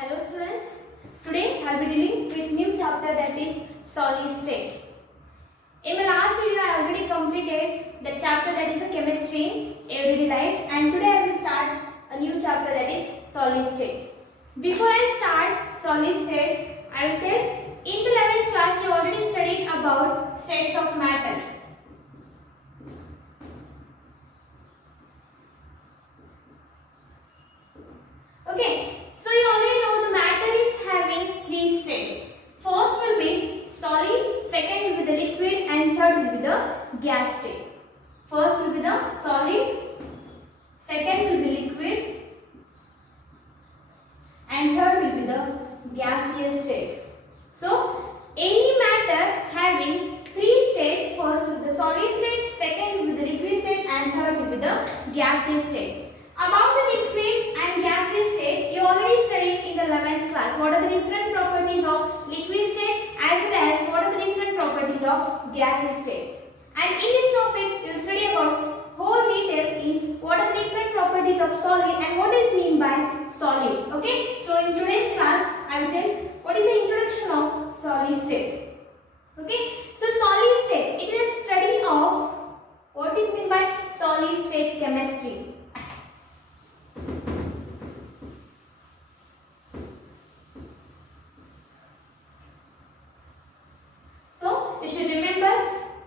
Hello students, today I will be dealing with new chapter that is solid state. In my last video I already completed the chapter that is the chemistry everyday life, and today I will start a new chapter that is solid state. Before I start solid state, I will tell in the 11th class you already studied about states of matter. Okay. So you already know the matter is having three states. First will be solid, second will be the liquid, and third will be the gas state. First will be the solid, second will be liquid, and third will be the gaseous state. So any matter having three states, first will be the solid state, second will be the liquid state, and third will be the gaseous state. About the liquid and gaseous state, you already studied in the 11th class. What are the different properties of liquid state as well as what are the different properties of gaseous state. And in this topic, you will study about whole detail in what are the different properties of solid and what is meant by solid. Okay. So in today's class, I will tell what is the introduction of solid state. Okay. So solid state, it is a study of what is meant by solid state chemistry.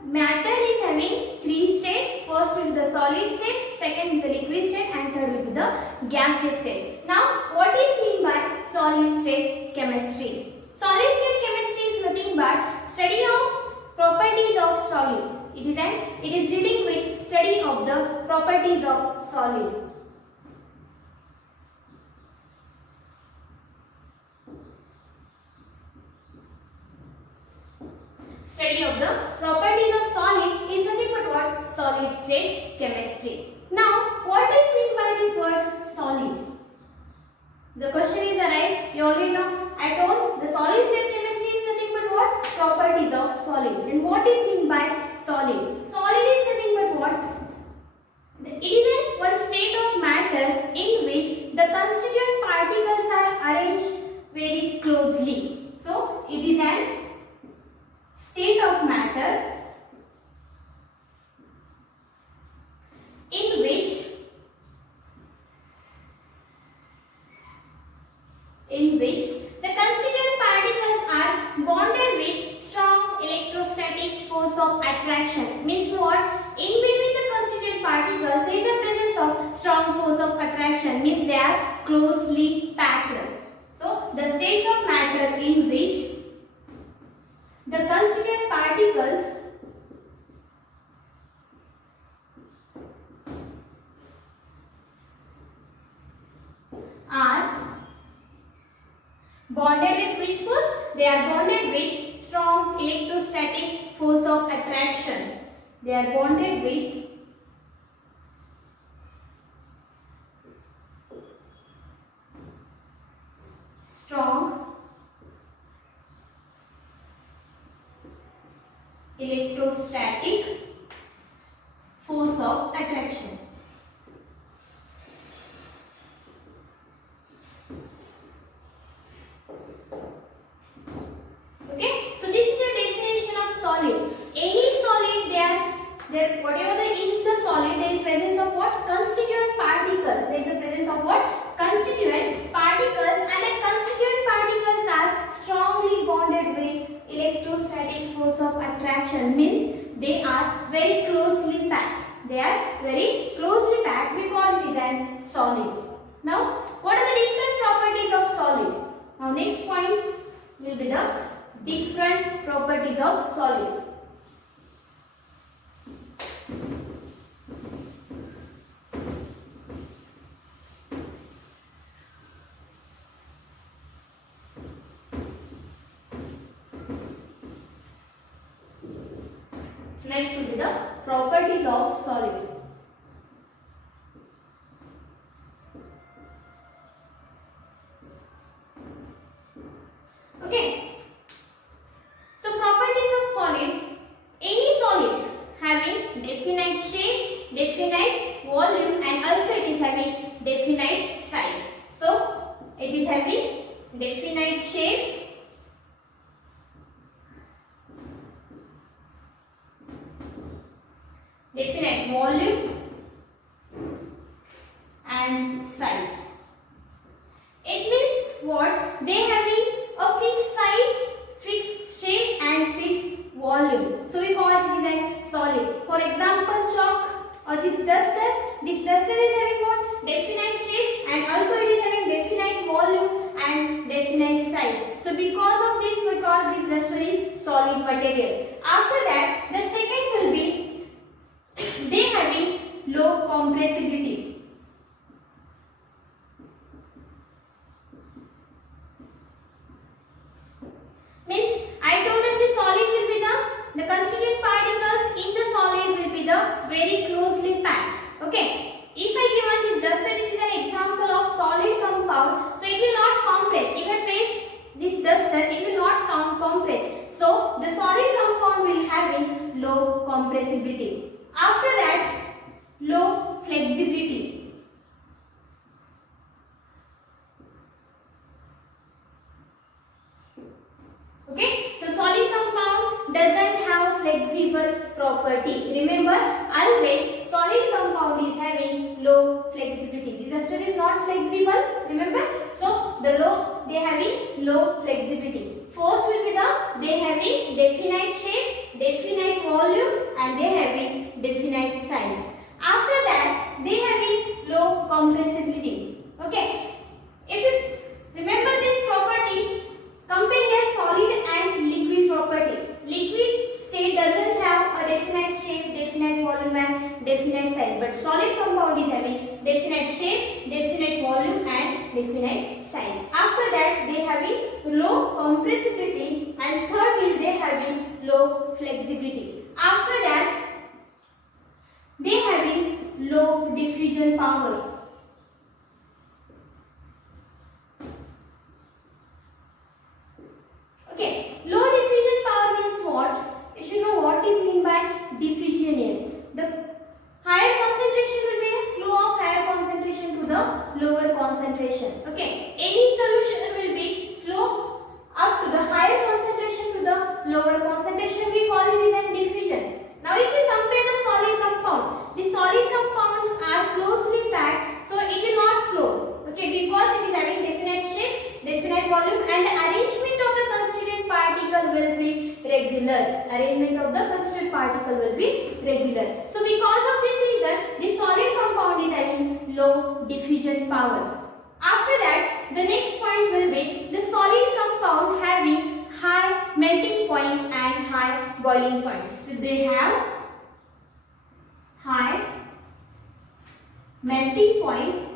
Matter is having three states. First will be the solid state, second will be the liquid state, and third will be the gaseous state. Now, what is meant by solid state chemistry? Solid state chemistry is nothing but study of properties of solid. It is dealing with study of the properties of solid. Study of the properties of solid is nothing but what? Solid state chemistry. Now, what is meant by this word solid? The question is arise, you already know. I told the solid state chemistry is nothing but what? Properties of solid. And what is meant by solid? Solid is nothing but what? It is one state of matter in which the constituent particles are arranged very closely. So, it is an state of matter in which the constituent particles are bonded with strong electrostatic force of attraction. Means what? In between the constituent particles there is a presence of strong force of attraction. Means they are closely packed. So the states of matter in which the constituent particles are bonded with which force? They are bonded with strong electrostatic force of attraction. They are bonded with strong electrostatic force of attraction. Okay, so this is the definition of solid. Any solid, there whatever there is in the solid, there is presence of what? Constituent particles. There is a presence of what? Constituent particles, and that constituent particles are strongly bonded with electrostatic force of attraction. Means they are very closely packed. They are very closely packed. We call it as an solid. Now, what are the different properties of solid? Now, next point will be the different properties of solid. Next will be the properties of solid. Okay. So properties of solid. Any solid having definite shape, definite volume, and also it is having definite size. So it is having definite shape, definite volume and size. It means what? They having a fixed size, fixed shape and fixed volume. So we call it as solid. For example, chalk or this duster. This duster is having what? Definite shape and also it is having definite volume and definite size. So because of this we call this duster is solid material. After that, the second will be they having low compressibility. Means I told that the solid will be the constituent particles in the solid will be the very closely packed. Okay. If I given this duster, which is an example of solid compound, so it will not compress. If I place this duster, it will not compress. So the solid compound will having low compressibility. After that, low flexibility. Okay, so solid compound doesn't have flexible property. Remember, always solid compound is having low flexibility. This duster is not flexible. Remember, so they having low flexibility. First will be they having definite shape, definite volume, and they having definite size. After that, they having low compressibility. Okay, if you remember this property. Compare a solid and liquid property. Liquid state doesn't have a definite shape, definite volume and definite size. But solid compound is having definite shape, definite volume and definite size. After that, they having low compressibility and third is they having low flexibility. After that, they having low diffusion power. Okay, low diffusion power means what? You should know what is meant by diffusion here. The higher concentration will be a flow of higher concentration to the lower concentration. Okay, any solution will be flow up to the higher concentration to the lower concentration. We call it as diffusion. Now, if we compare the solid compound, the solid compounds are closely packed, so it will not flow. Okay, because it is having definite shape, definite volume, and the arrangement of the constituent particle will be regular. Arrangement of the constituent particle will be regular. So because of this reason, the solid compound is having low diffusion power. After that, the next point will be the solid compound having high melting point and high boiling point. So they have high melting point.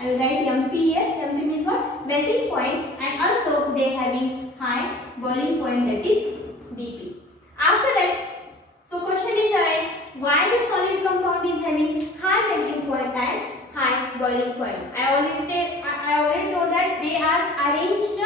I will write MP here. MP means what? Melting point, and also they having high boiling point, that is BP. After that, so question is arise, why the solid compound is having high melting point and high boiling point? I already told that they are arranged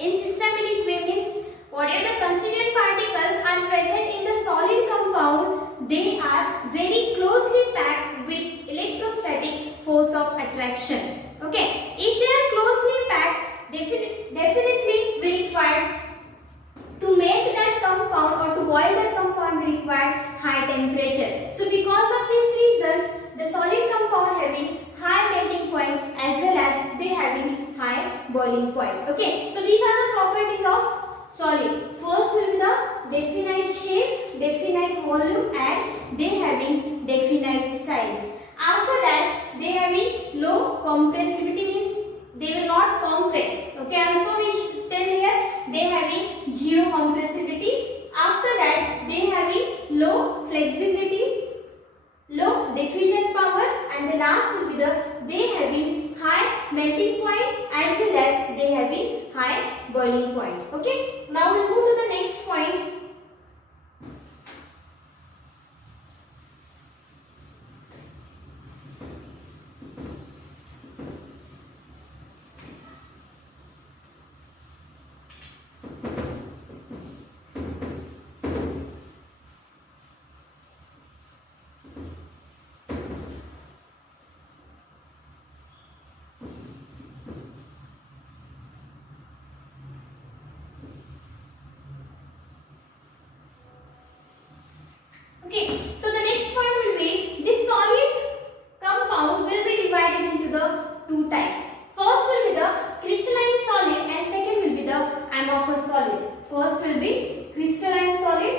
in systematic way, means whatever the constituent particles are present in the solid compound, they are very closely packed with electrostatic force of attraction. Okay, if they are closely packed, definitely we require to make that compound or to boil that compound we require high temperature. So because of this reason, the solid compound having high melting point as well as they having high boiling point. Okay, so these are the properties of solid. First will be the definite shape, definite volume, and they having definite size. After that, they having low compressibility, means they will not compress. Okay, also we should tell here they having zero compressibility. After that, they having low flexibility, low diffusion power, and the last will be they having high melting point as well as they having high boiling point. Okay, now we move to the next point. Okay, so the next point will be this solid compound will be divided into the two types. First will be the crystalline solid and second will be the amorphous solid. First will be crystalline solid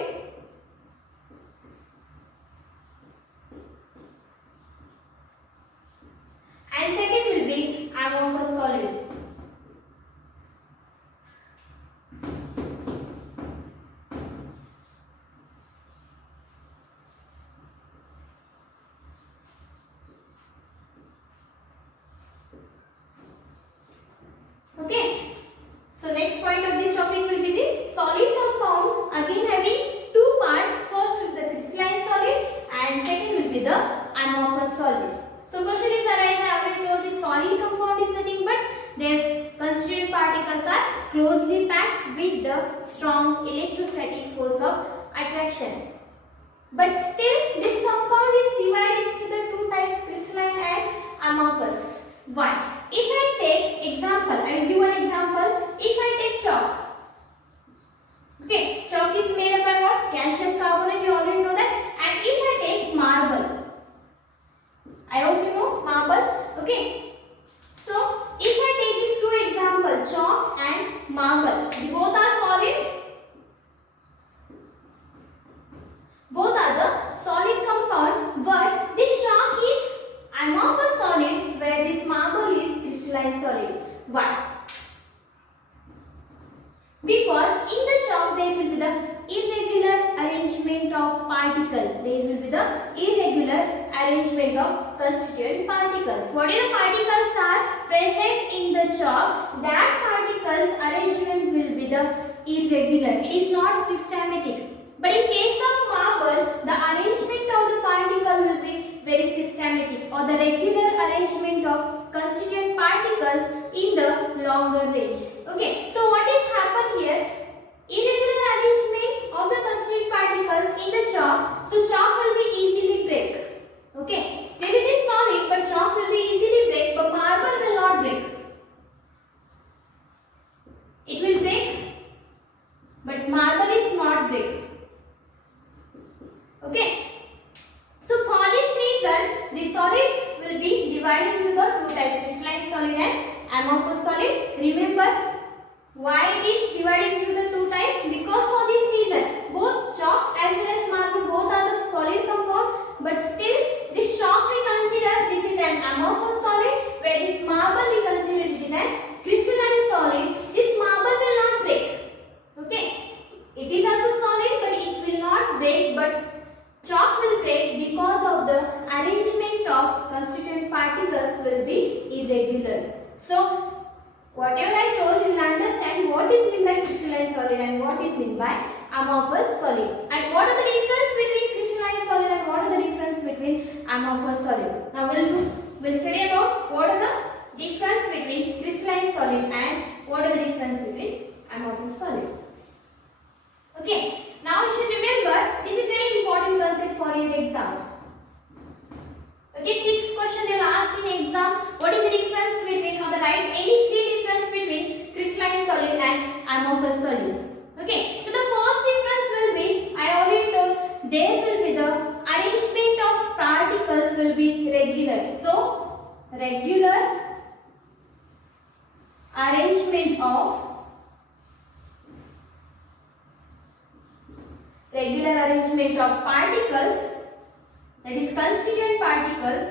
and second will be amorphous solid. Okay, so next point of this topic will be the solid compound, again having two parts. First will be the crystalline solid and second will be the amorphous solid. So question is arise, I already told the solid compound is nothing but their constituent particles are closely packed with the strong electrostatic force of attraction. But still this compound is divided into the two types, crystalline and amorphous. Why? If I take example, I will give one example. If I take chalk, okay, chalk is made up by what? Calcium carbonate, you already know that. And if I take marble, I hope you know marble, okay. So if I take these two examples, chalk and marble, both are solid. Both are the solid compound, but this chalk is amorphous solid where this marble is crystalline solid. Why? Because in the chalk there will be the irregular arrangement of particles. There will be the irregular arrangement of constituent particles. Whatever particles are present in the chalk, that particles arrangement will be the irregular. It is not systematic. But in case of marble, the arrangement of the particle will be very systematic, or the regular arrangement of constituent particles in the longer range. Okay, so what is happened here? Irregular arrangement of the constituent particles in the chalk, so chalk will be easily break. Okay, still it is solid, but chalk will be easily break, but marble will not break. It will break, but marble is not break. Okay, so for this reason, the solid will be divided into the two types, crystalline solid and amorphous solid. Remember why it is divided into the two types? Because for this reason, both chalk as well as marble both are the solid compound, but still this chalk we consider this is an amorphous solid, where this marble we consider it is an crystalline solid. This marble will not break. Okay, it is also solid, but it will not break, but chalk will break because of the arrangement of constituent particles will be irregular. So, whatever I told, you will understand what is meant by crystalline solid and what is meant by amorphous solid. And what are the difference between crystalline solid and what are the difference between amorphous solid. Now, we'll study about what are the difference between crystalline solid and what are the difference between amorphous solid. Okay, now you should remember this is very important concept for your exam. Okay, fixed question they will ask in exam. What is the difference between, on the right, any three difference between crystalline solid and amorphous solid. Okay, so the first difference will be, I already told, there will be the arrangement of particles will be regular. So, regular arrangement of particles, that is constituent particles,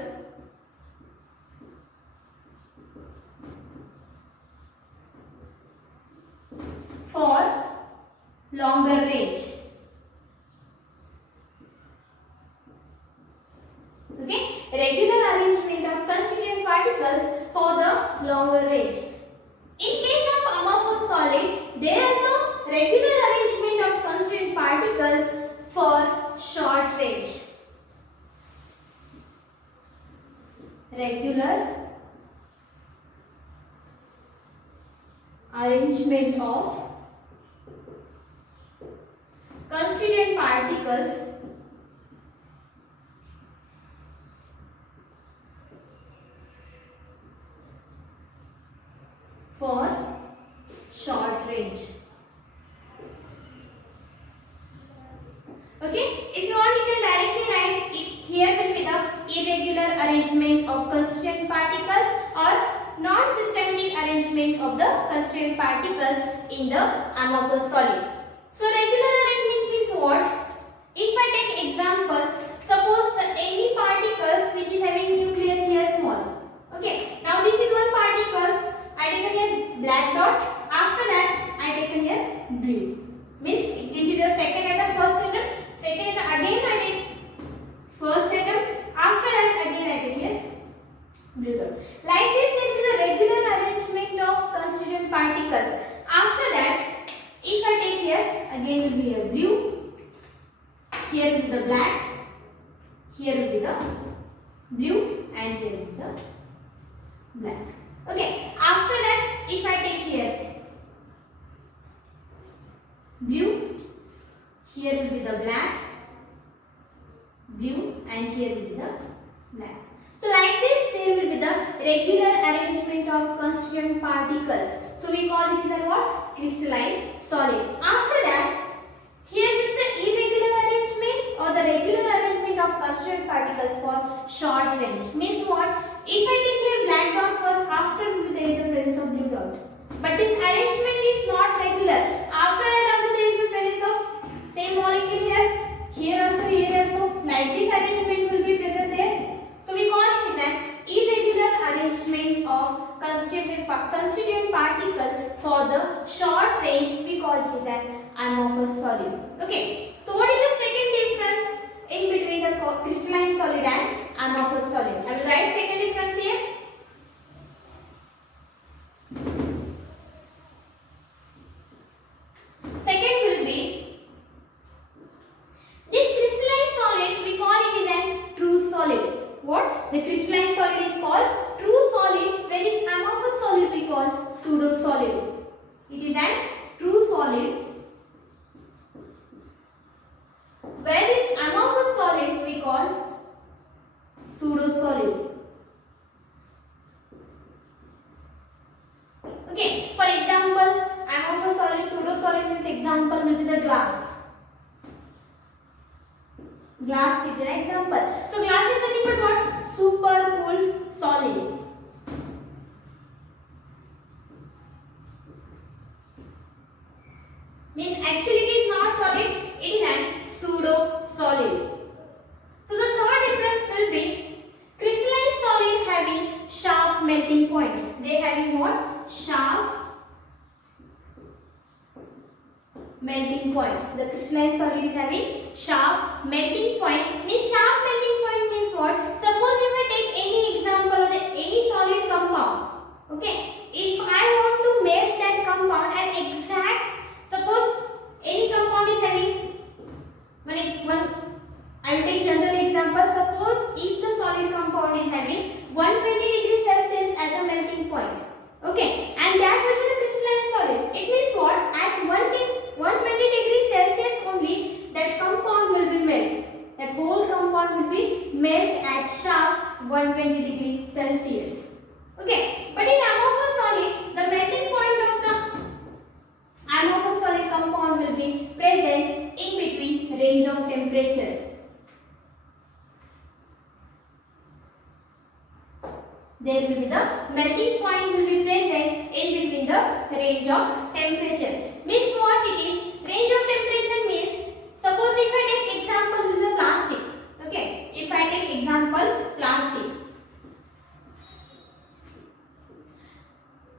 for longer range. Okay, regular arrangement of constituent particles for the longer range. In case of amorphous solid, there is a regular arrangement of constituent particles for short range. Regular arrangement of constituent particles for short range. Okay, if you want you can of the constituent particles in the amorphous solid. So regular arrangement means what? If I take example, suppose that any particles which is having nucleus here small. Okay, now this is one particles. I taken here black dot. After that, I taken here blue. Means this is the second atom, first atom, second atom. Again I take first atom. After that, again I take here blue dot. Like this is the regular arrangement of constituent particles. After that, if I take here, again will be here blue. Here will be the black. Here will be the blue, and here will be the black. Okay, after that, if I take here blue, here will be the black, blue, and here will be the black. So like this, there will be the regular arrangement of constituent particles. So we call it as what? Crystalline solid. After that, here is the irregular arrangement or the regular arrangement of constituent particles for short range. Means what? If I take here black dot first, after there is the presence of blue dot. But this arrangement is not regular. After that also there is the presence of same molecule here. Here also, here also. Like this arrangement will be present here. So we call it as an irregular arrangement of constituent particle for the short range. We call it as an amorphous solid. Okay. So what is the second difference in between the crystalline solid and amorphous solid? I will write second difference here. Second will be this crystalline solid, we call it as an true solid. What? The crystalline solid is called true solid, whereas amorphous solid we call pseudo solid. It is an true solid, whereas amorphous solid we call pseudo solid. Okay, for example, amorphous solid, pseudo solid means example will be the glass. Glass is an example. So glass is nothing but what? Super cool solid. Means actually it is not solid, it is an pseudo solid. So the third difference will be crystalline solid having sharp melting point. They having what? Sharp melting point. The crystalline solid is having sharp melting point. Means sharp melting point means what? Suppose if I take any example of any solid compound. Okay. If I want to melt that compound and exact, suppose any compound is having I will take general example. Suppose if the solid compound is having 120 degrees Celsius as a melting point. Okay. And that will be the crystalline solid. It means what? At 120 degrees Celsius only, that compound will be melt. That whole compound will be melt at sharp 120 degrees Celsius. Okay, but in amorphous solid, the melting point of the amorphous solid compound will be present in between range of temperature. There will be the melting point will be present in between the range of temperature. Means what it is? Range of temperature means, suppose if I take example with the plastic. Okay, if I take example plastic.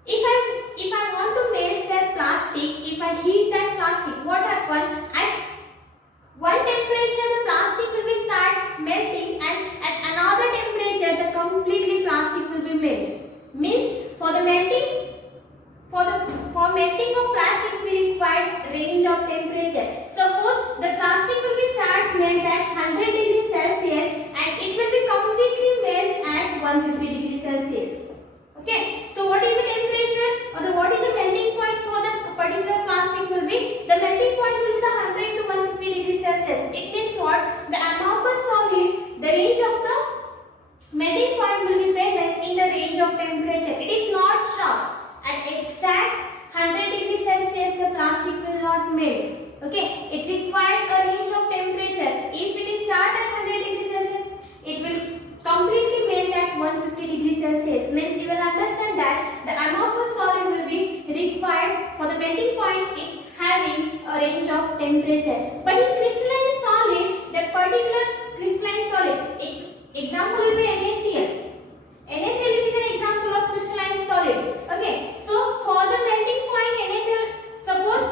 If I want to melt that plastic, if I heat that plastic, what happens? At one temperature the plastic will be start melting, and at another temperature the completely plastic will be melted. Means for melting of plastic we require range of temperature. Suppose the plastic will be start melt at 100 degrees Celsius and it will be completely melt at 150 degrees Celsius. Okay, so what is the temperature or what is the melting point for that particular plastic will be? The melting point will be the 100 to 150 degrees Celsius. It means what? The amorphous solid, the range of the melting point will be present in the range of temperature. It is not sharp. At exact 100 degrees Celsius, the plastic will not melt. Okay, it requires a range of temperature. If it is start at 100 degrees Celsius, it will completely melt at 150 degrees Celsius. Means you will understand that the amorphous solid will be a range of temperature. But in crystalline solid, that particular crystalline solid, example will be NaCl. NaCl is an example of crystalline solid. Okay, so for the melting point NaCl, suppose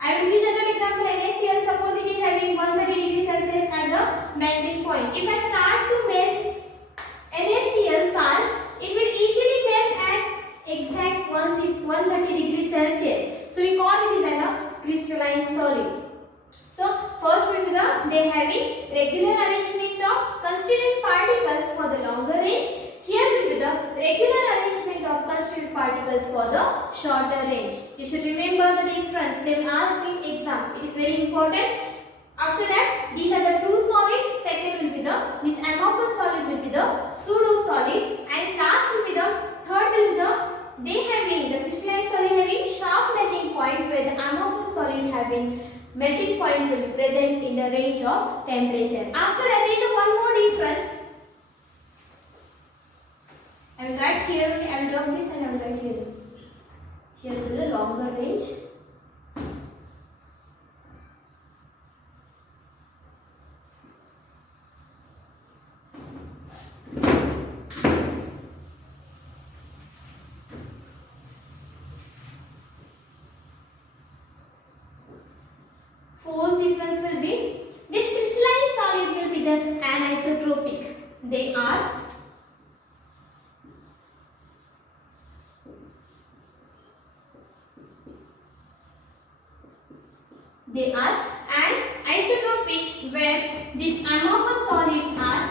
I will use another example NaCl. Suppose it is having 130 degrees Celsius as a melting point. If I start to melt NaCl salt, it will easily melt at exact 130 degrees Celsius. So we call it as a crystalline solid. So first will be they having regular arrangement of constituent particles for the longer range. Here will be the regular arrangement of constituent particles for the shorter range. You should remember the difference. They will ask in exam. It is very important. After that, these are the true solid. Second will be this amorphous solid will be the pseudo solid, and last will be the third will be the crystalline solid having sharp melting point, where the amorphous solid having melting point will be present in the range of temperature. After that, there is one more difference. I will write here. I will drop this and I will write here. Here is the longer range. Fourth difference will be this crystalline solid will be the anisotropic. They are anisotropic, where these amorphous solids are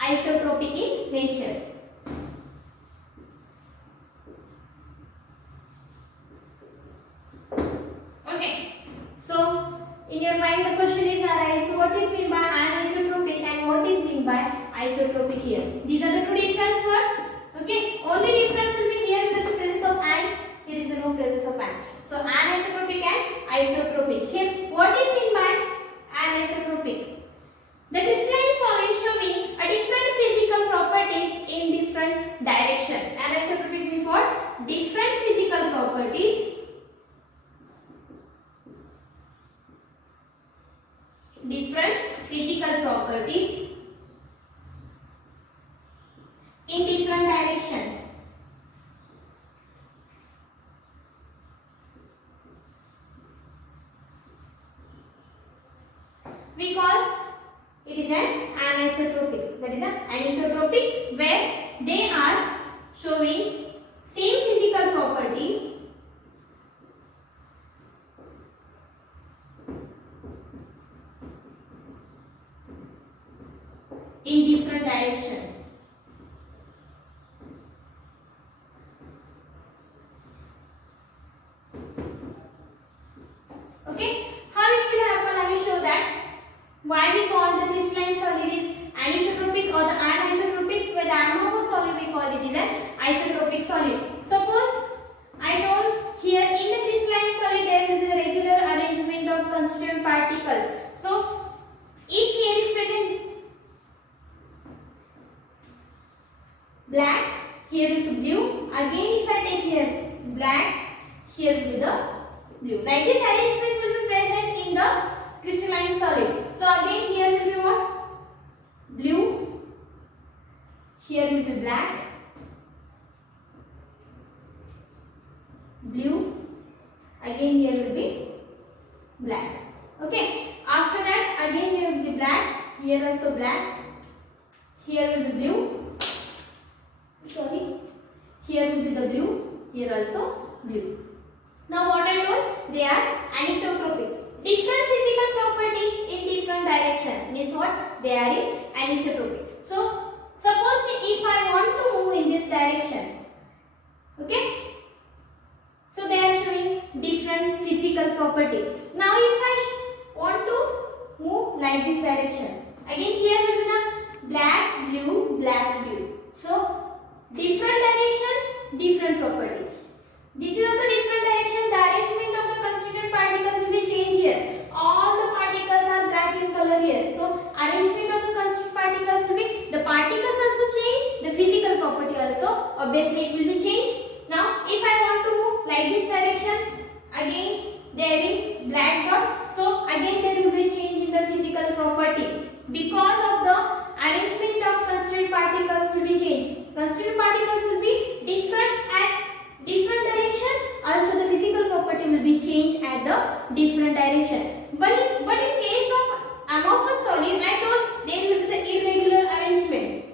isotropic in nature. Okay, so in your mind the question is arise, what is meant by anisotropic and what is meant by isotropic here? These are the two different words. Okay, only difference will be here with the presence of and, here is no presence of and. So anisotropic and isotropic. Here, what is meant by anisotropic? The crystalline solid showing a different physical properties in different direction. Anisotropic means what? Different physical properties. Different physical properties in different direction. We call it is an anisotropic. That is an anisotropic, where they are showing same physical property in different direction. Okay, how it will happen? I will show that. Why we call the crystalline solid is anisotropic or the anisotropic, where the amorphous solid we call it is an isotropic solid. Suppose I told here in the crystalline solid there will be the regular arrangement of constituent particles. So if here is present black, here is blue. Again if I take here black, here will be the blue. Like this arrangement will be present in the crystalline solid. So again here will be what? Blue. Here will be black. Blue. Again here will be black. Okay. After that again here will be black. Here also black. Here will be blue. Sorry. Here will be the blue. Here also blue. Now what I told? They are anisotropic. Different physical property in different direction means what? They are in anisotropic. So suppose if I want to move in this direction, okay? So they are showing different physical property. Now if I want to move like this direction, again here will be the black, blue, black, blue. So different direction, different property. This is also different direction. The arrangement of the constituent particles will be changed here. All the particles are black in color here. So arrangement of the constituent particles will be, the particles also change, the physical property also obviously it will be changed. Now if I want to move like this direction, again there will be black dot, so again there will be change in the physical property because of the arrangement of constituent particles will be changed. Constituent particles will be different at different direction, also the physical property will be changed at the different direction. But in case of amorphous solid, I told there will be the irregular arrangement.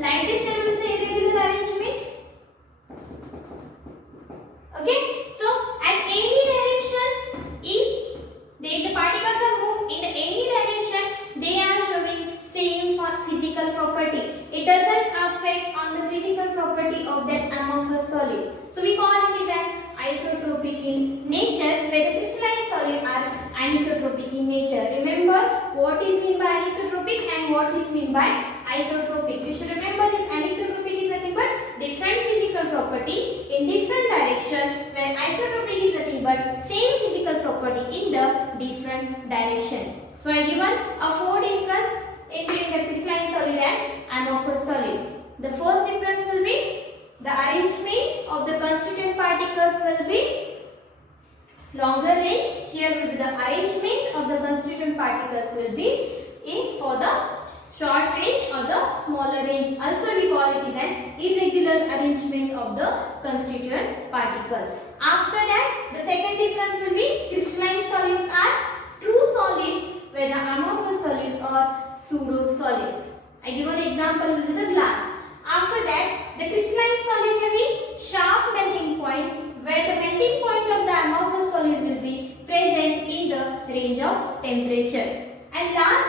Like this there will be the irregular arrangement. Okay, so at any direction, if there is a particles are moved in any direction, they are showing same physical property. It doesn't affect on the physical property of that amorphous solid. So we call it as an isotropic in nature, where the crystalline solid are anisotropic in nature. Remember what is meant by anisotropic and what is meant by isotropic. You should remember this. Anisotropic is nothing but different physical property in different direction, where isotropic is nothing but same physical property in the different direction. So I given a 4 difference in between the crystalline solid and amorphous solid. The first difference will be the arrangement of the constituent particles will be longer range. Here will be the arrangement of the constituent particles will be in for the short range or the smaller range. Also we call it as an irregular arrangement of the constituent particles. After that, the second difference will be crystalline solids are true solids, where the amorphous solids are pseudo solids. I give an example with the glass. After that, the crystalline solid having sharp melting point, where the melting point of the amorphous solid will be present in the range of temperature. And last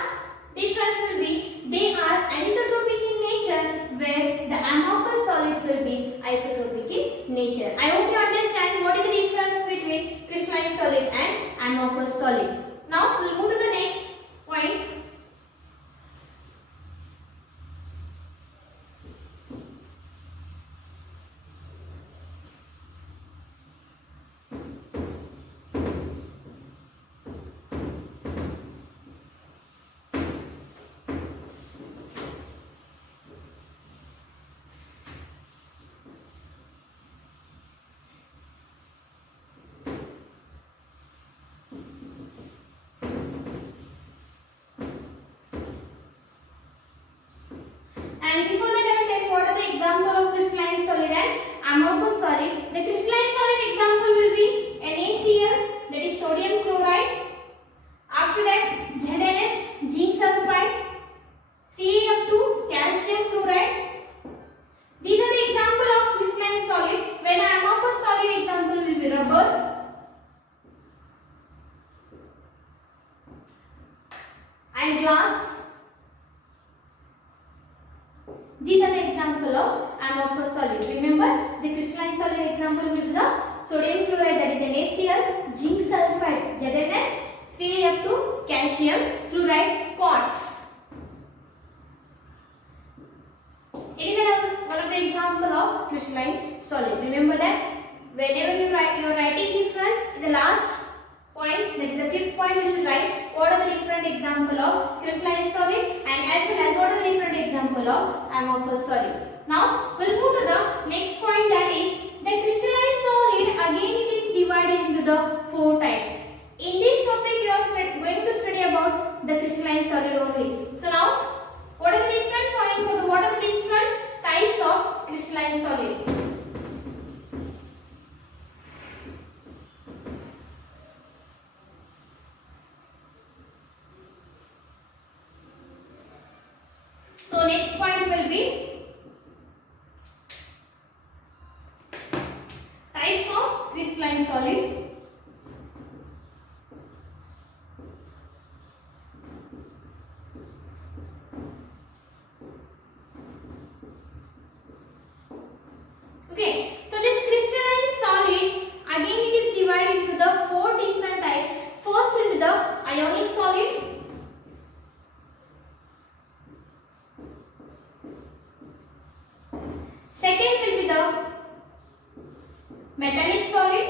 difference will be they are anisotropic in nature, where the amorphous solids will be isotropic in nature. I hope you understand what is the difference between crystalline solid and amorphous solid. Now we'll move to the next point. And before that I will tell what are the example of crystalline solid and amorphous solid. The crystalline solid example will be NaCl, that is sodium chloride. After that ZnS, zinc sulfide, CaF2, calcium fluoride. These are the example of crystalline solid. When amorphous solid example will be rubber and glass. These are the example of amorphous solid. Remember the crystalline solid example will be the sodium chloride, that is NaCl, zinc sulfide, ZnS, CaF2, calcium fluoride, quartz. It is one of the example of crystalline solid. Remember that whenever you are writing difference, the last point, that is the fifth point, you should write what are the different example of crystalline solid and as well as what are the different example of amorphous solid. Now we'll move to the next point, that is the crystalline solid. Again it is divided into the 4 types. In this topic you are going to study about the crystalline solid only. So now what are the different points or what are the different types of crystalline solid? So next point will be types of crystalline solid. Okay, so this crystalline solids, again it is divided into the 4 different types. First will be the ionic solid. Second will be the metallic solid.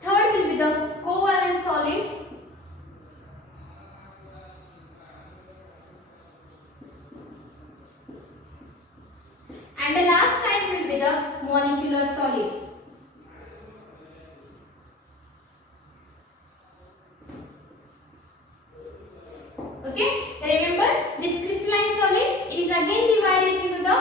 Third will be the covalent solid. the molecular solid. Okay, remember this crystalline solid, it is again divided into the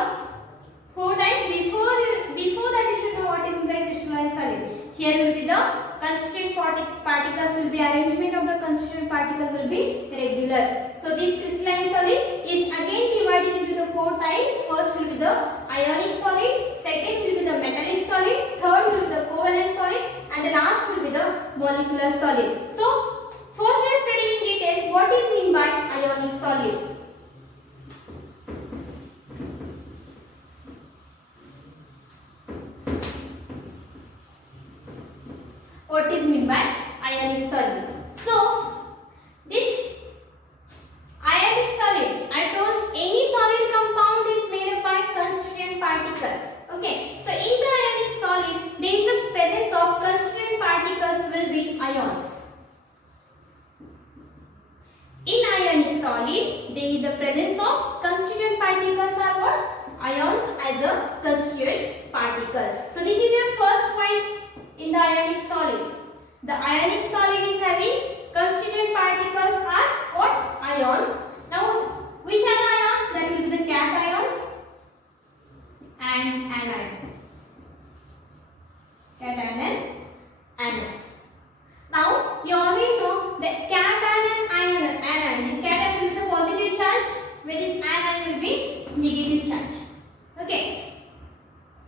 four types. Before that you should know what is the crystalline solid. Here will be the constituent particles will be arrangement of the constituent particle will be regular. So this crystalline solid is again divided into the four types. First will be the ionic solid, second will be the metallic solid, third will be the covalent solid, and the last will be the molecular solid. So first let's study in detail what is meant by ionic solid. What is meant by ionic solid? So this ionic solid, I told any solid compound is made up by constituent particles. Okay, so in the ionic solid there is a presence of constituent particles will be ions. In ionic solid there is a presence of constituent particles are what? Ions as a constituent particles. So this is your first point in the ionic solid. The ionic solid is having constituent particles are what? Ions. Now which are the ions? That will be the cations and anion. Cation and anion. Now you already know that cation and anion. This cation will be the positive charge, where this anion will be negative charge. Okay.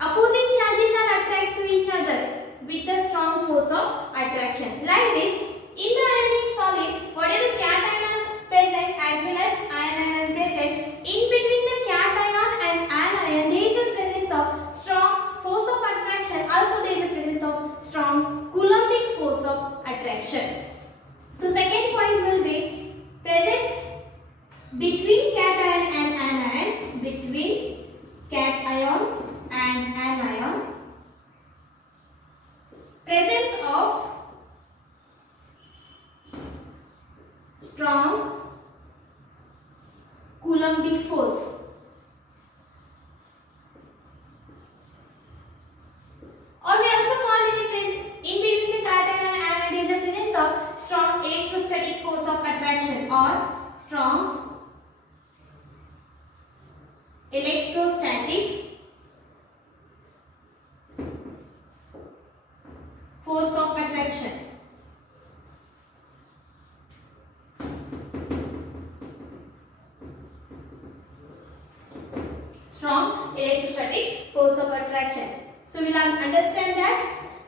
Opposite charges are attracted to each other with the strong force of attraction. Like this, in the ionic solid, whatever cations present as well as anion present, in between the cation and anion, there is a presence of strong force of attraction. Also, there is a presence of strong Coulombic force of attraction. So, second point will be presence between cation and anion, between cation and anion. Presence of strong Coulombic force. Or we also call it as in between the cation and anion there is a presence of strong electrostatic force of attraction or strong electrostatic force of attraction. Strong electrostatic force of attraction. So we will understand that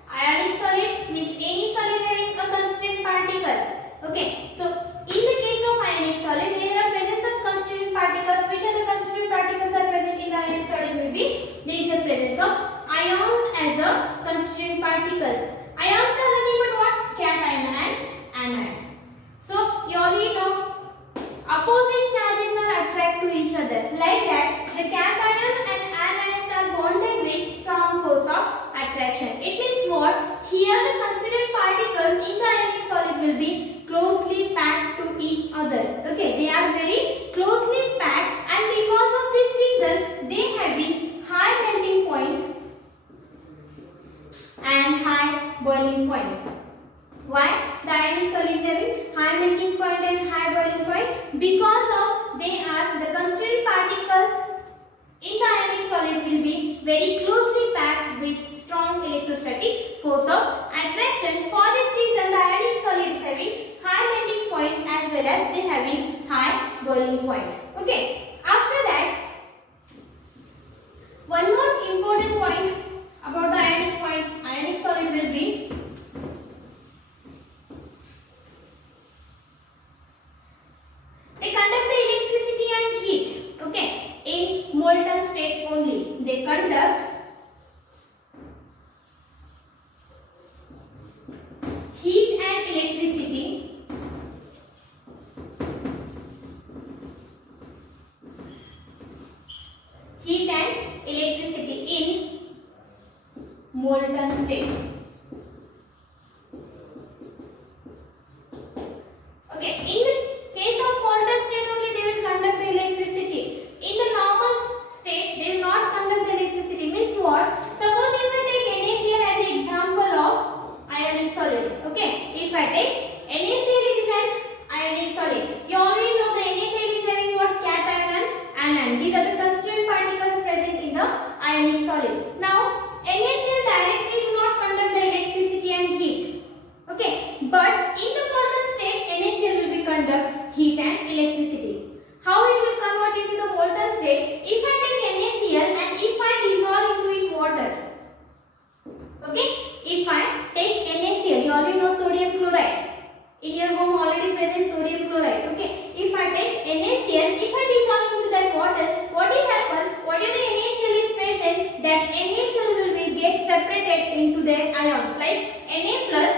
ionic solids means any solid having a constituent particles. Okay. So in the case of ionic solid, there are presence of constituent particles. Which are the constituent particles are present in the ionic solid will be there is a presence of ions as a constituent particles. Ions are nothing but what? Cation and anion. So you already know opposite charges are attracted to each other. Like that, the cation and anions are bonded with strong force of attraction. It means what? Here the constituent particles in the ionic solid will be closely packed to each other. Okay, they are very closely packed, and because of this reason, they having high melting point and high boiling point. Why? The ionic solid is having high melting point and high boiling point because of they are the constituent particles in the ionic solid will be very closely packed with strong electrostatic force of attraction. For this reason, the ionic solid is having high melting point as well as they having high boiling point. Okay. After that, one more important point about the ionic solid will be they conduct the electricity and heat. Okay, in molten state only they conduct heat and electricity NaCl, if I dissolve into that water, what is happen? Whatever NaCl is present, that NaCl will be get separated into their ions like Na plus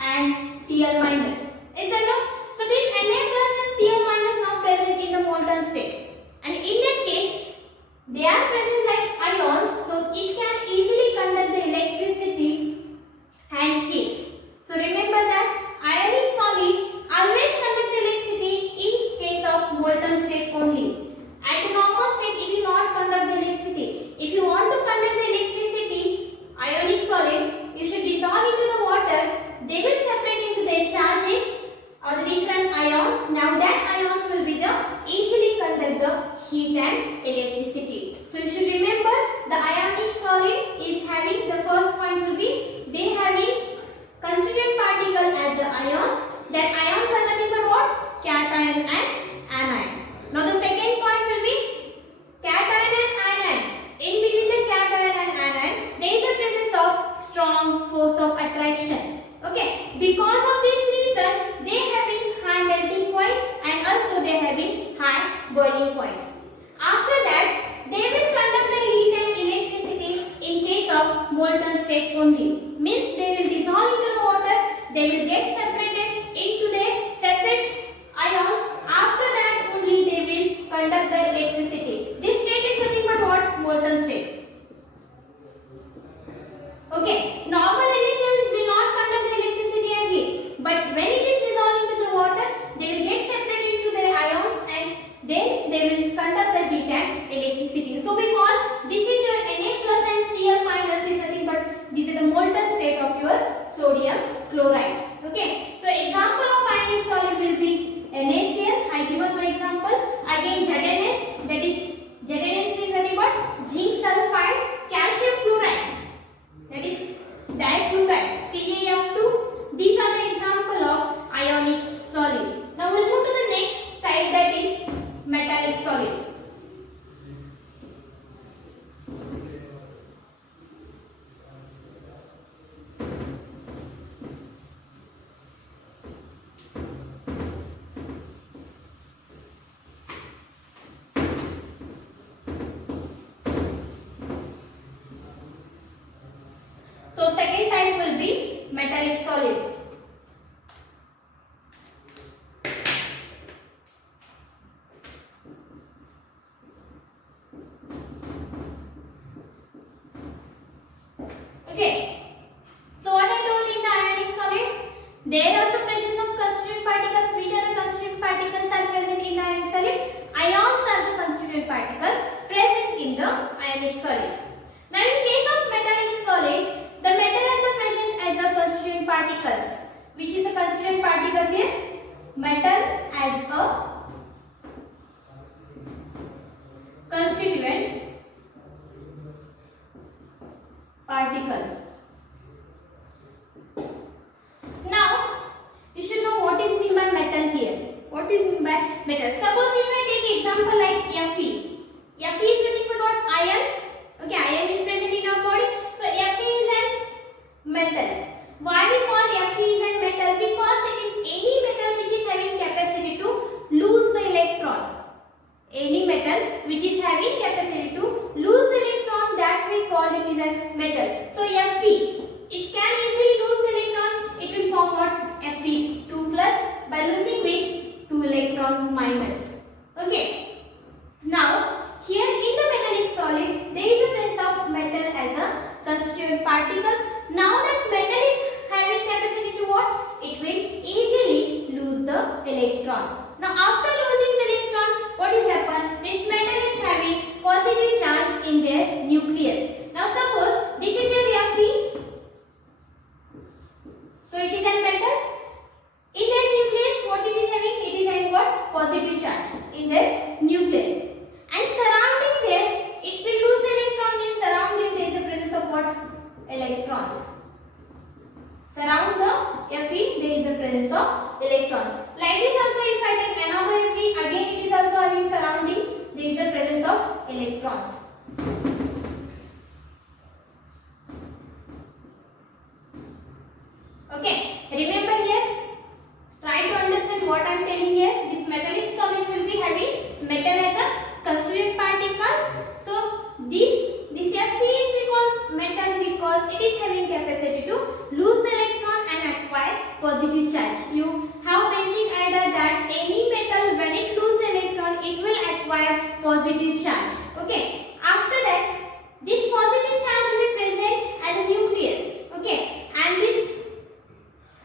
and Cl minus. Is that no? So this Na plus and Cl minus now present in the molten state, and in that case they are present like ions, so it can easily conduct the electricity and heat. So remember that ionic solid always conduct the electricity in case of molten state only. At a normal state it will not conduct the electricity. If you want to conduct the electricity, ionic solid, you should dissolve into the water. They will separate into their charges or the different ions. Now that ions will be the easily conduct the heat and electricity. So you should remember the ionic solid is having, the first point will be they having constituent particle as the ions. That ions are nothing but what? Cation and anion. Now the second point will be cation and anion. In between the cation and anion, there is a presence of strong force of attraction. Okay, because of this reason, they having high melting point and also they having high boiling point. After that, they will conduct the heat and electricity in case of molten state only. Means they will dissolve into the water, they will get separated into their separate ions. After that only they will conduct the electricity. This state is nothing but what? Molten state. Okay, normal NaCl will not conduct the electricity and heat, but when it is dissolved into the water, they will get separated into their ions and then they will conduct the heat and electricity. So we call this is your Na plus and Cl minus is nothing but this is the molten state of your sodium chloride. Okay, so example of ionic solid will be NaCl. I give one example. Again ZnS, that is ZnS means nothing but zinc sulfide calcium fluoride. That is difluoride, CaF2. These are the example of ionic solid. Now we'll move to the next type, that is metallic solid. So second type will be metallic solid. Okay. So what I told in the ionic solid, there are also presence of constituent particles. Which are the constituent particles are present in the ionic solid? Ions are the constituent particle present in the ionic solid. Now in case of metallic solid, the metal is present as a constituent particles. Which is a constituent particles here? Metal as a constituent particle. Now you should know what is meant by metal here. What is meant by metal? Suppose if I take example like Fe. Fe is nothing but what? Iron. Okay, iron is present in our body. So Fe is an metal. Why we call Fe is an metal? Because it is any metal which is having capacity to lose the electron. Any metal which is having capacity to lose the electron, that we call it is a metal. So Fe, it can easily lose the electron. It will form what? Fe 2 plus, by losing which 2 electron minus. Okay. Now here in the metallic solid, there is a presence of metal as a constituent particles. Now that metal is having capacity to what? It will easily lose the electron. Now after losing the electron, what is happened? This metal is having positive charge in their nucleus. Now suppose this is your Fe. So it is a metal. In their nucleus, what it is having? It is having what? Positive charge in their nucleus. And surrounding there, it will lose electron, means surrounding there is a presence of what? Electrons. Surround the Fe, there is a presence of electron. Like this also, if I take another Fe, again it is also having surrounding, there is a presence of electrons. Okay, remember here, try to understand what I am telling here. This metallic solid will positive charge. Okay. After that, this positive charge will be present at the nucleus. Okay. And this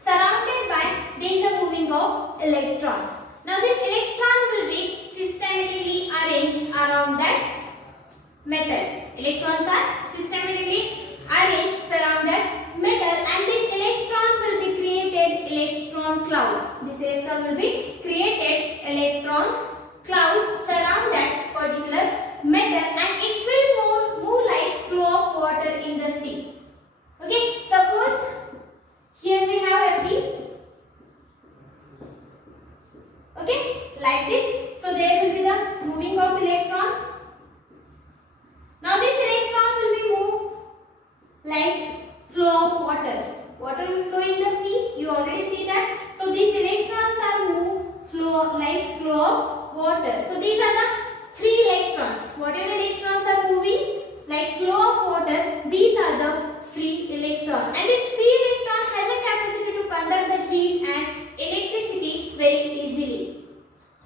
surrounded by there is a moving of electron. Now this electron will be systematically arranged around that metal. Electrons are systematically arranged around that metal, and this electron will be created electron cloud. This electron will be created electron cloud surround that particular metal, and it will move like flow of water in the sea. Okay, suppose here we have a tree. Okay, like this. So there will be the moving of electron. Now this electron will be moved like flow of water. Water will flow in the sea. You already see that. So these electrons are moved flow like flow of water. So these are the free electrons. Whatever electrons are moving like flow of water, these are the free electron. And this free electron has a capacity to conduct the heat and electricity very easily.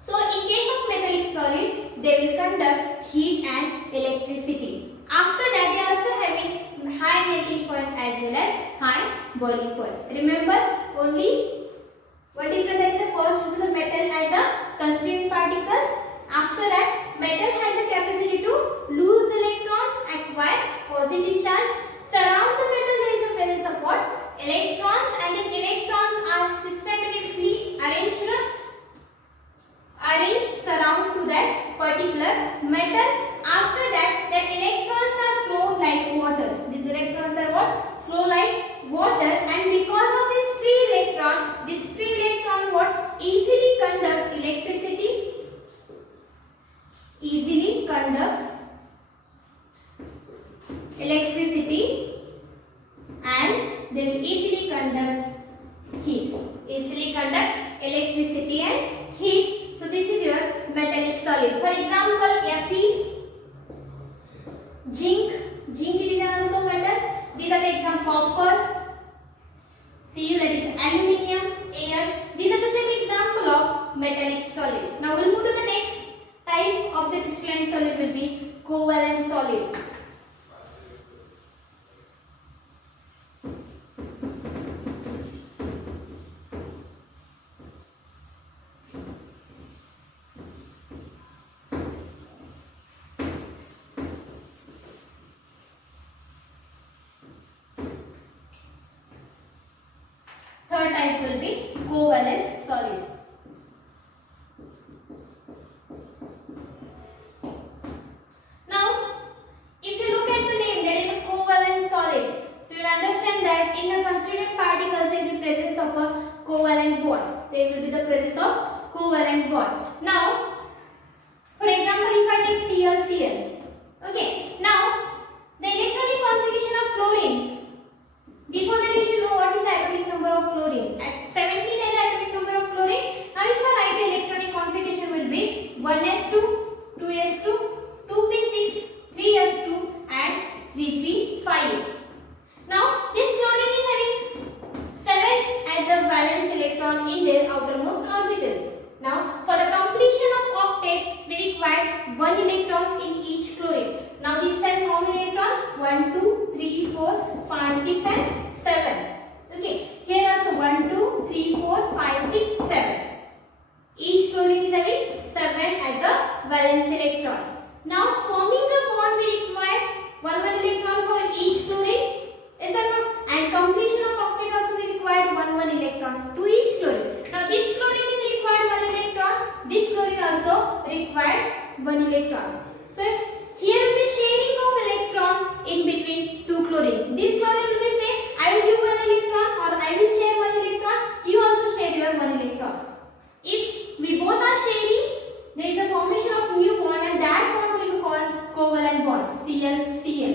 So in case of metallic solid, they will conduct heat and electricity. After that, they are also having high melting point as well as high boiling point. Remember, only one difference is the first to the metal as a constituent particles. After that, metal has a capacity to lose electron, acquire positive charge. Surround the metal, there is the presence of what? Electrons, and these electrons are systematically arranged surround to that particular metal. After that, electrons are flow like water. These electrons are what? Flow like water, and because of this free electron what? Easily conduct electricity. Easily conduct electricity, and they will easily conduct heat. Easily conduct electricity and heat. So this is your metallic solid. For example, Fe, zinc. Zinc it is also metal. These are the example copper, Cu that is aluminium, air. These are the same example of metallic solid. Now we'll move to the next type of the crystalline solid will be covalent solid. Third type will be covalent solid. Now, if you look at the name, that is a covalent solid. So you will understand that in the constituent particles there will be presence of a covalent bond. There will be the presence of covalent bond. Now, for example, if I take ClCl, okay. Now, the electronic configuration of chlorine. Before that, you should know what is the atomic number of chlorine. At 17 is the atomic number of chlorine. Now, if I write the electronic configuration will be 1s2, 2s2, 2p6, 3s2 and 3p5. Now, this chlorine is having 7 as a valence electron in their outermost orbital. Now, for the completion of octet, we require 1 electron in each chlorine. Now, this has how many electrons? 1, 2, 3, 4, 5, 6 and 7. Okay, here also 1, 2, 3, 4, 5, 6, 7. Each chlorine is having 7 as a valence electron. Now, forming the bond, we require 1 electron for each chlorine. Yes or no? And completion of octet also we require 1 electron to each chlorine. Now, this chlorine is required 1 electron. This chlorine also required 1 electron. So, here will be sharing of electron in between two chlorine. This chlorine will be say, I will give 1 electron or I will share 1 electron. You also share your 1 electron. If we both are sharing, there is a formation of new bond, and that bond will be called covalent bond, ClCl.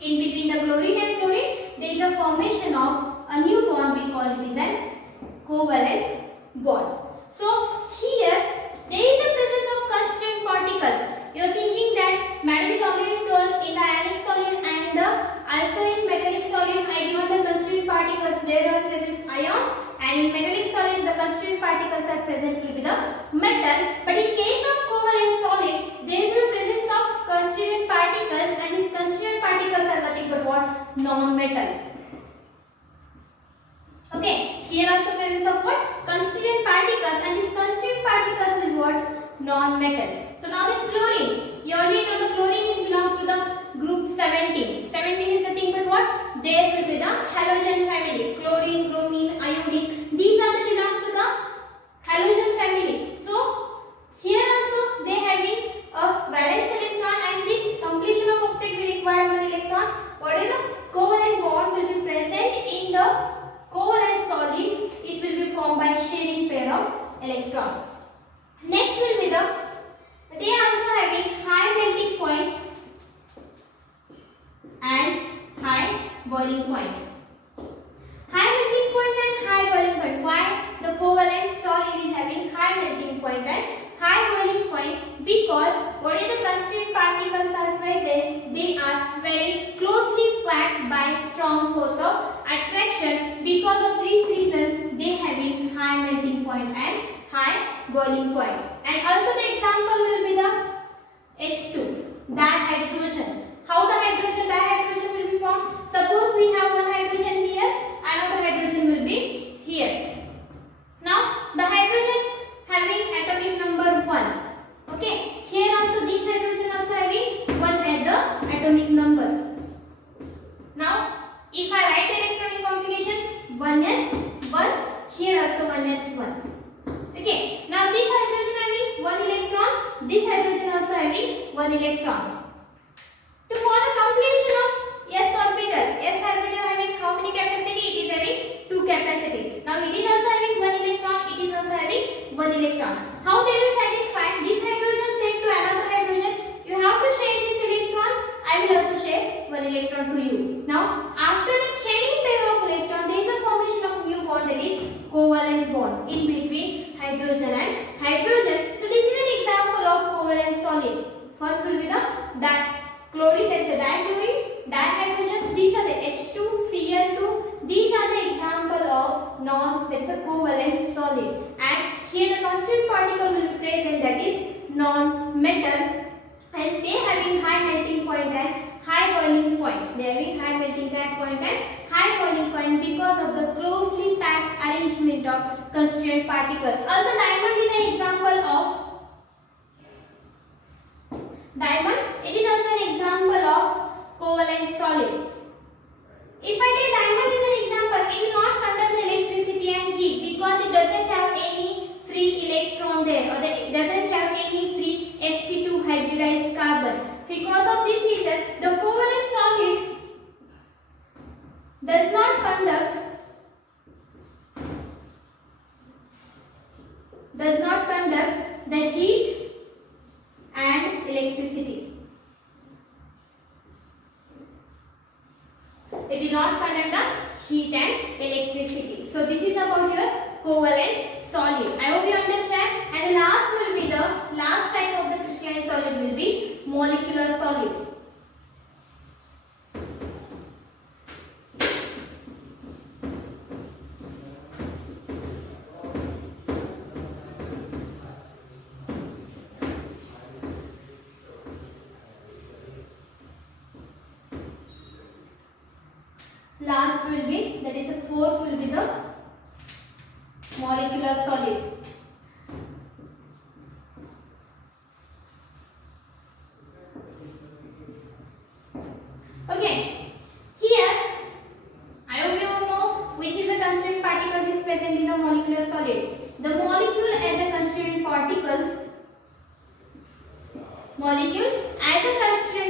In between the chlorine and chlorine, there is a formation of a new bond, we call it as an covalent bond. So here there is a presence of constituent particles. You are thinking that madam is already told in the ionic solid and also in metallic solid I given the constituent particles, there are present ions, and in metallic solid the constituent particles are present will be the metal. But in case of covalent solid, there will be non-metal. So now this chlorine, you already know the chlorine belongs to the group 17. 17 is nothing but what? There will be the halogen family. Chlorine, bromine, iodine. These are the belongs to the halogen family. So here also they having a valence electron, and this completion of octet will require one electron. What is the covalent bond will be present in the covalent solid. It will be formed by sharing pair of electron. Next will be they also having high melting point and high boiling point. High melting point and high boiling point. Why the covalent solid is having high melting point and high boiling point? Because what is the constituent particles are present, they are very closely packed by strong force of attraction. Because of this reason, they having high melting point and high boiling point. And also the example will be the H2, dihydrogen. How the dihydrogen will be formed? Suppose we have one hydrogen here, another hydrogen will be here. Now the hydrogen having atomic number 1. Okay, here also this hydrogen also having 1 as a atomic number. Now if I write electronic configuration, 1s1, here also 1s1. Okay, now this hydrogen having 1 electron, this hydrogen also having 1 electron. To form the completion of s orbital having how many capacity? It is having 2 capacity. Now it is also having 1 electron, it is also having 1 electron. How they will satisfy? This hydrogen sent to another hydrogen, you have to share this electron, I will also share 1 electron to you. Now after the sharing pair of electron, there is a formation of new bond, that is covalent bond in between hydrogen and hydrogen. So this is an example of covalent solid. First will be the chlorine, that is a dichlorine, dihydrogen. These are the H2Cl2. These are the example of that's a covalent solid. And here the constituent particle will be present, that is non-metal, and they having high melting point and high boiling point. They having high melting point and high boiling point because of the closely packed arrangement of constituent particles. Also diamond is an example of diamond. It is also an example of covalent solid. If I take diamond as an example, it will not conduct the electricity and heat because it doesn't have any free electron there, or it doesn't have any free sp2 hybridized carbon. Because of this reason, the covalent solid does not conduct the heat and electricity. It will not conduct the heat and electricity. So this is about your covalent solid. I hope you understand. And the last will be the last type of the crystalline solid will be molecular solid. Last will be, that is the fourth will be the molecular solid. Okay, here I hope you know which is the constituent particle is present in the molecular solid. The molecule as a constituent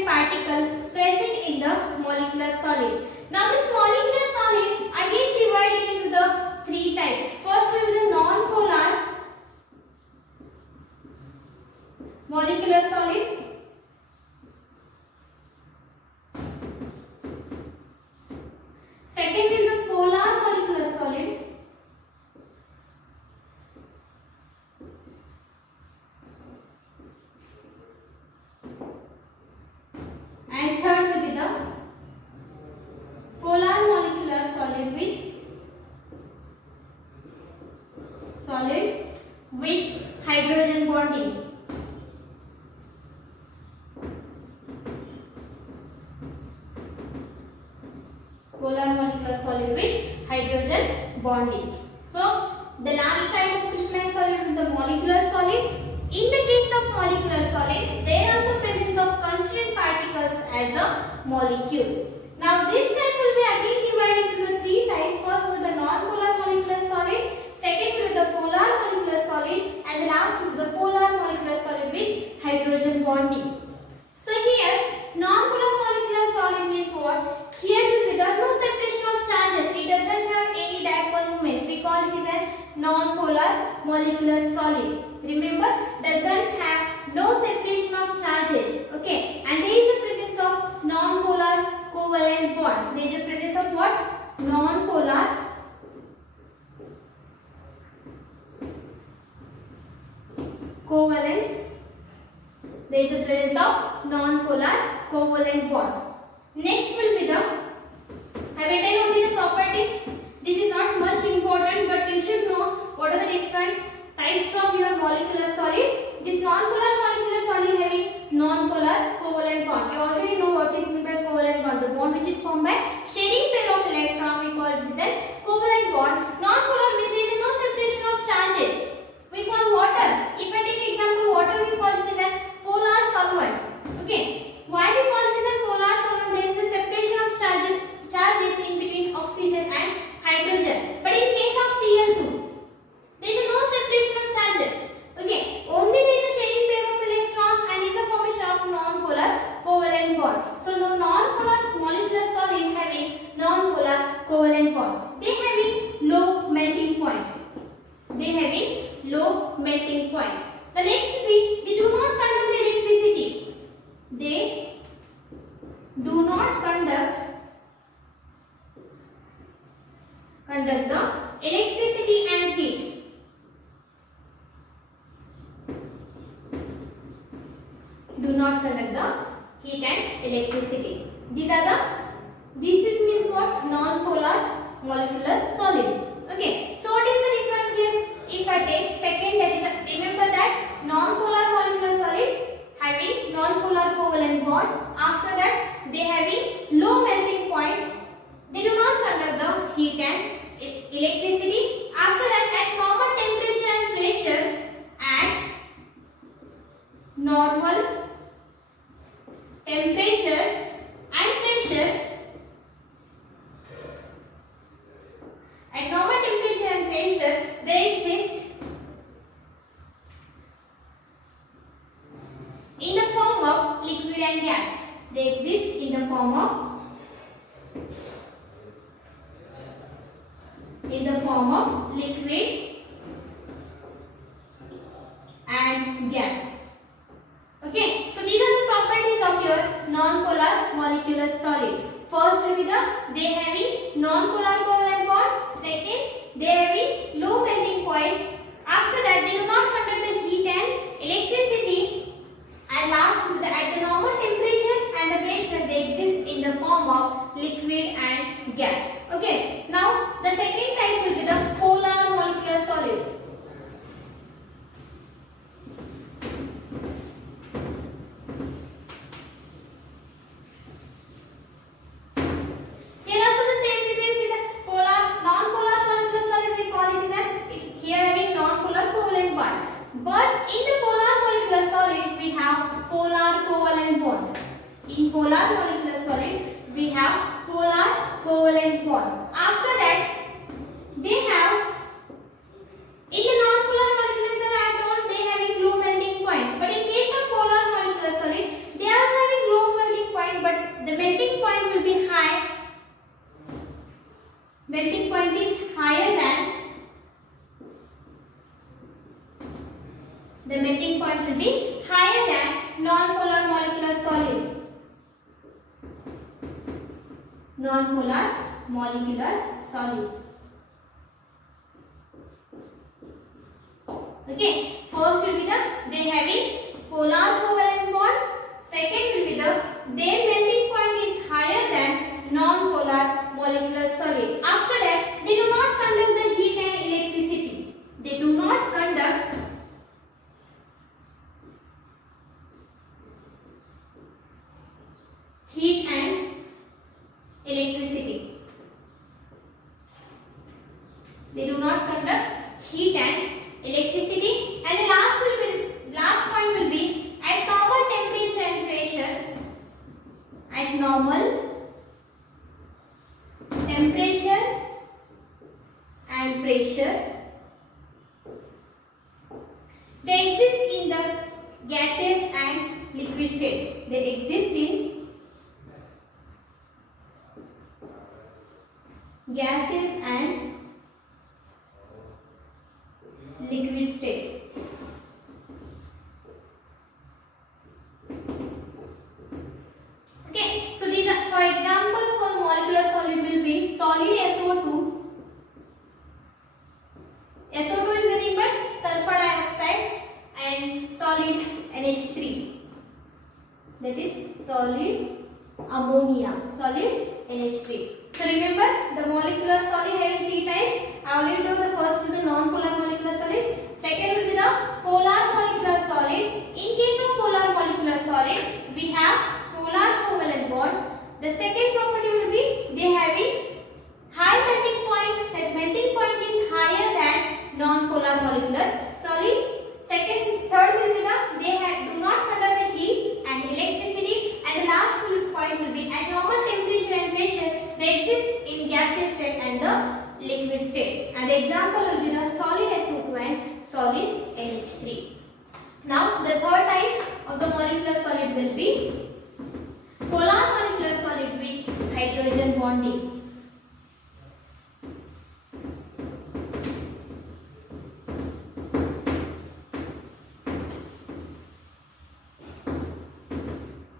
particle present in the molecular solid. Now this molecular solid again divided into the 3 types. First will be the non-polar molecular solid. Second is the polar molecular solid. And third will be the polar molecular solid with hydrogen bonding. Polar molecular solid with hydrogen bonding. So the last type of crystalline solid is the molecular solid. In the case molecule. Now this type will be again divided into the three types. First with the non-polar molecular solid, second with the polar molecular solid, and the last with the polar molecular solid with hydrogen bonding. So here non-polar molecular solid means what? Here will be the no separation of charges. It doesn't have any dipole moment. We call it as a non-polar molecular solid. Remember, doesn't have no separation of charges. Okay, and there is a presence of non-polar covalent bond. There is a presence of what? Non-polar covalent. There is a presence of non-polar covalent bond. Next will be the, I will tell only the properties. This is not much important, but you should know what are the different types of your molecular solid. This non-polar molecular solid having non-polar covalent bond. You already know what is meant by covalent bond. The bond which is formed by sharing pair of electron, we call it as a covalent bond. Non-polar means there is no separation of charges. We call water. If I take example water, we call it as a polar solvent. Okay. Why we call it as a polar solvent? There is the separation of charges in between oxygen and hydrogen. But in case of Cl2, there is no separation of charges. Okay. Only there is a sharing pair of electron and is a formation of non-polar covalent bond. So the non-polar molecular solid having non-polar covalent bond. They having low melting point. They having low melting point. The next will be they do not conduct the electricity. They do not conduct the electricity and heat. Do not conduct the heat and electricity. This is means what? Non-polar molecular solid. Okay. So what is the difference here? If I take second, that is remember that non-polar molecular solid having non-polar covalent bond. After that, they having low melting point. They do not conduct the heat and electricity. After that, at normal temperature and pressure, at normal temperature and pressure, at normal temperature and pressure, they exist in the form of liquid and gas. They exist in the form of liquid and gas. Okay, so these are the properties of your non-polar molecular solid. First will be they having non-polar covalent bond. Second, they having low melting point. After that, they do not conduct the heat and electricity. And last, at the normal temperature and the pressure, they exist in the form of liquid and gas. Okay. Now, the second type will be the polar molecular solid. Here also the same difference is the non-polar molecular solid. We call it as here having non-polar covalent bond. But in the polar molecular solid, we have polar covalent bond. In polar molecular solid, we have polar covalent bond. After that, they have in the non-polar molecular solid, I told they having low melting point. But in case of polar molecular solid, they are also having low melting point, but the melting point will be high. Melting point is higher than non-polar molecular solid. Non-polar molecular solid. Okay, first will be they having polar covalent bond. Second will be their melting point is higher than non-polar molecular solid. After that, they do not conduct the heat and electricity. They do not conduct heat and electricity. They do not conduct heat and electricity. And the last point will be at normal temperature and pressure. At normal gaseous and liquid state. They exist in gaseous and liquid state. Okay, so these are, for example, for molecular solid will be solid SO2. SO2 is nothing but sulfur dioxide, and solid NH3. That is solid ammonia, solid NH3. So remember the molecular solid having three types. I already told the first will be the non-polar molecular solid. Second will be the polar molecular solid. In case of polar molecular solid, we have polar covalent bond. The second property will be they having high melting point. That melting point is higher than non-polar molecular solid. Third will be they do not conduct the heat and electricity, and the last point will be at normal temperature and pressure they exist in gaseous state and the liquid state. And the example will be the solid SO2 and solid NH3. Now the third type of the molecular solid will be polar molecular solid with hydrogen bonding.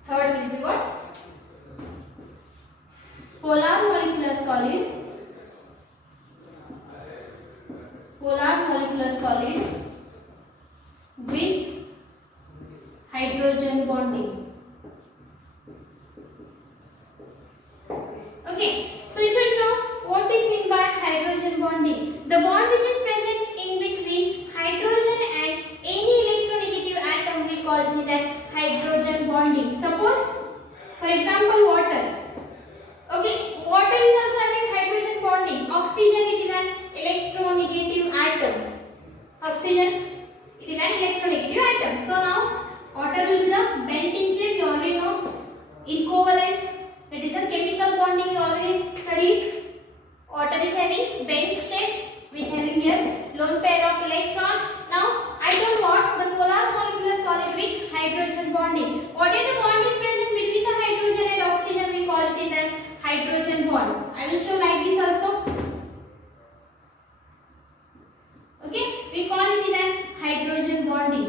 Third will be what? Polar molecular solid. Polar molecular solid with hydrogen bonding. Okay, so you should know what is meant by hydrogen bonding. The bond which is present in between hydrogen and any electronegative atom we call it as hydrogen bonding. Suppose, for example, water. Okay, water is also having hydrogen bonding. Oxygen, it is an electronegative atom. Oxygen, it is an electronegative atom. So now water will be the bent in shape. You already know. In covalent, that is a chemical bonding you already studied. Water is having bent shape. We having here lone pair of electrons. Now I told what the polar molecular solid with hydrogen bonding. Whatever the bond is present between the hydrogen and oxygen, we call it as an hydrogen bond. I will show like this also. Okay, we call it as an hydrogen bonding.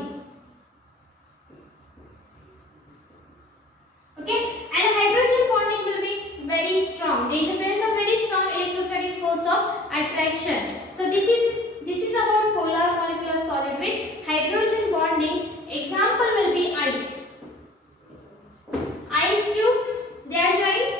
Okay, and hydrogen bonding will be very strong. There is a presence of very strong electrostatic force of attraction. So this is about polar molecular solid with hydrogen bonding. Example will be ice. Ice cube, they are joined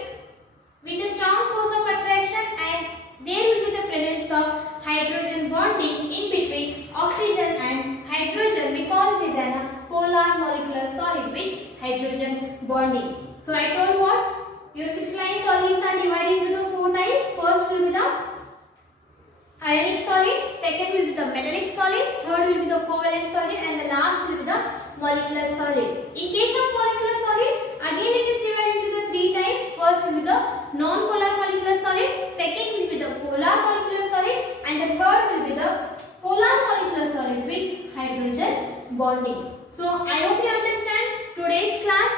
with a strong force of attraction, and there will be the presence of hydrogen bonding in between oxygen and hydrogen. We call this as a polar molecular solid with hydrogen bonding. So I told what? Your crystalline solids are divided into the four types. First will be the ionic solid, second will be the metallic solid, third will be the covalent solid, and the last will be the molecular solid. In case of molecular solid, again it is divided into the three types. First will be the non-polar molecular solid, second will be the polar molecular solid, and the third will be the polar molecular solid with hydrogen bonding. So I hope you understand today's class.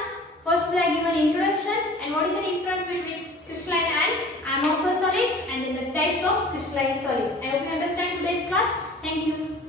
First we are given introduction and what is the difference between crystalline and amorphous solids, and then the types of crystalline solid. I hope you understand today's class. Thank you.